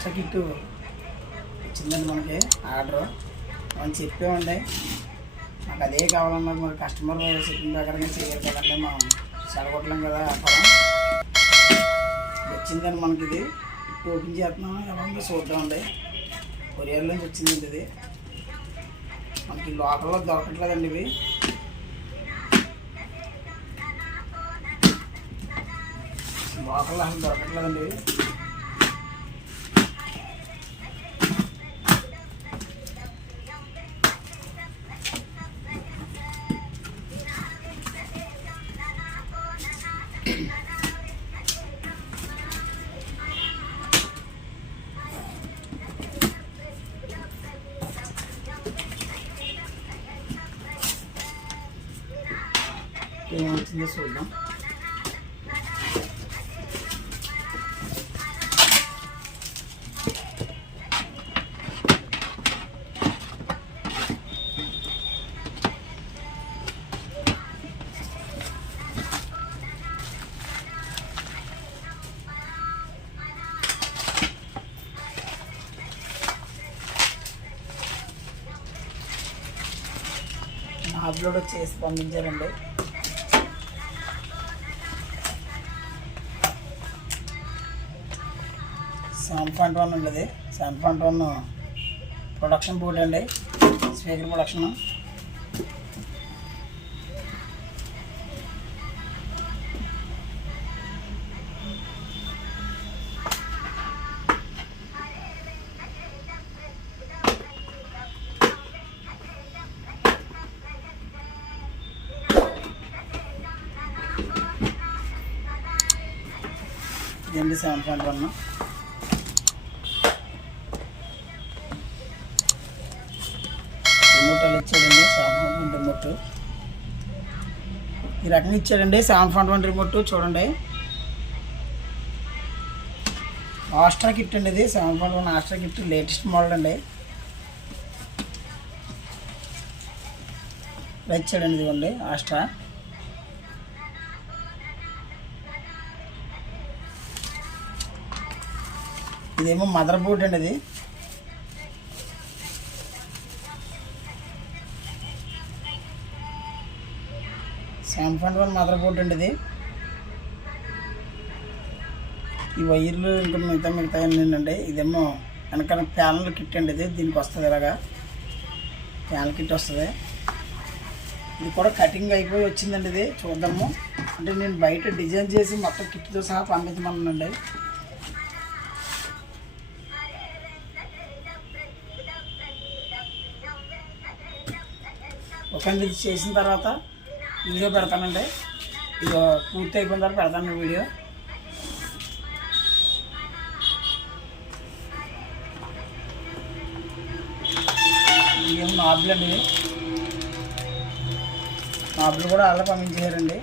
ఆస్ట్రా కిట్ వచ్చిందండి మనకి ఆర్డర్. మనం చెప్పామండి మాకు అదే కావాలన్నారు. మరి కస్టమర్ చెప్పిన ప్రకారంగా చేయాలి కదండి, మనం చెడగొట్టలేం కదా వ్యాపారం. వచ్చిందండి మనకి ఇది. ఇప్పుడు ఓపెన్ చేస్తున్నాం, ఎలా ఉందో చూద్దామండి. కొరియర్ నుంచి వచ్చిందండి ఇది. మనకి లోకల్లో దొరకట్లేదండి ఇవి. లోకల్లో అసలు దొరకట్లేదండి ఇవి. ఏమవుతుందో చూద్దాం. అప్లోడ్ చేసి పంపించారండి. 7.1 అండి అది. 7.1 ప్రొడక్షన్ బోర్డ్ అండి, స్పీకర్ ప్రొడక్షన్. ఇదండి 7.1. రిమోట్ వాళ్ళు ఇచ్చాడండి, 7.1 రిమోట్. ఈ రకంగా ఇచ్చాడండి 7.1 రిమోట్. చూడండి, ఆస్ట్రా కిట్ అండి ఇది. 7.1 ఆస్ట్రా కిట్ లేటెస్ట్ మోడల్ అండి. ఇచ్చాడండి ఇదిగోండి ఆస్ట్రా. ఇదేమో మదర్ బోర్డ్ అండి ఇది. .1 మదర్ బోర్డ్ అండి ఇది. ఈ వైర్లు ఇంకా మిగతా ఏంటంటే ఇదేమో వెనకాల ప్యానల్ కిట్ అండి ఇది. దీనికి వస్తుంది ఇలాగా ప్యానల్ కిట్ వస్తుంది. ఇది కూడా కటింగ్ అయిపోయి వచ్చిందండి ఇది. చూద్దాము. అంటే నేను బయట డిజైన్ చేసి మొత్తం కిట్తో సహా పంపించమన్నానండి. ఓకే, ఇది చేసిన తర్వాత వీడియో పెడతానండి. ఇది పూర్తి అయిపోయిన తర్వాత పెడతాను వీడియో. ఇదేమో నాబ్లు అండి. నాబ్లు కూడా అలా పంపించారండి.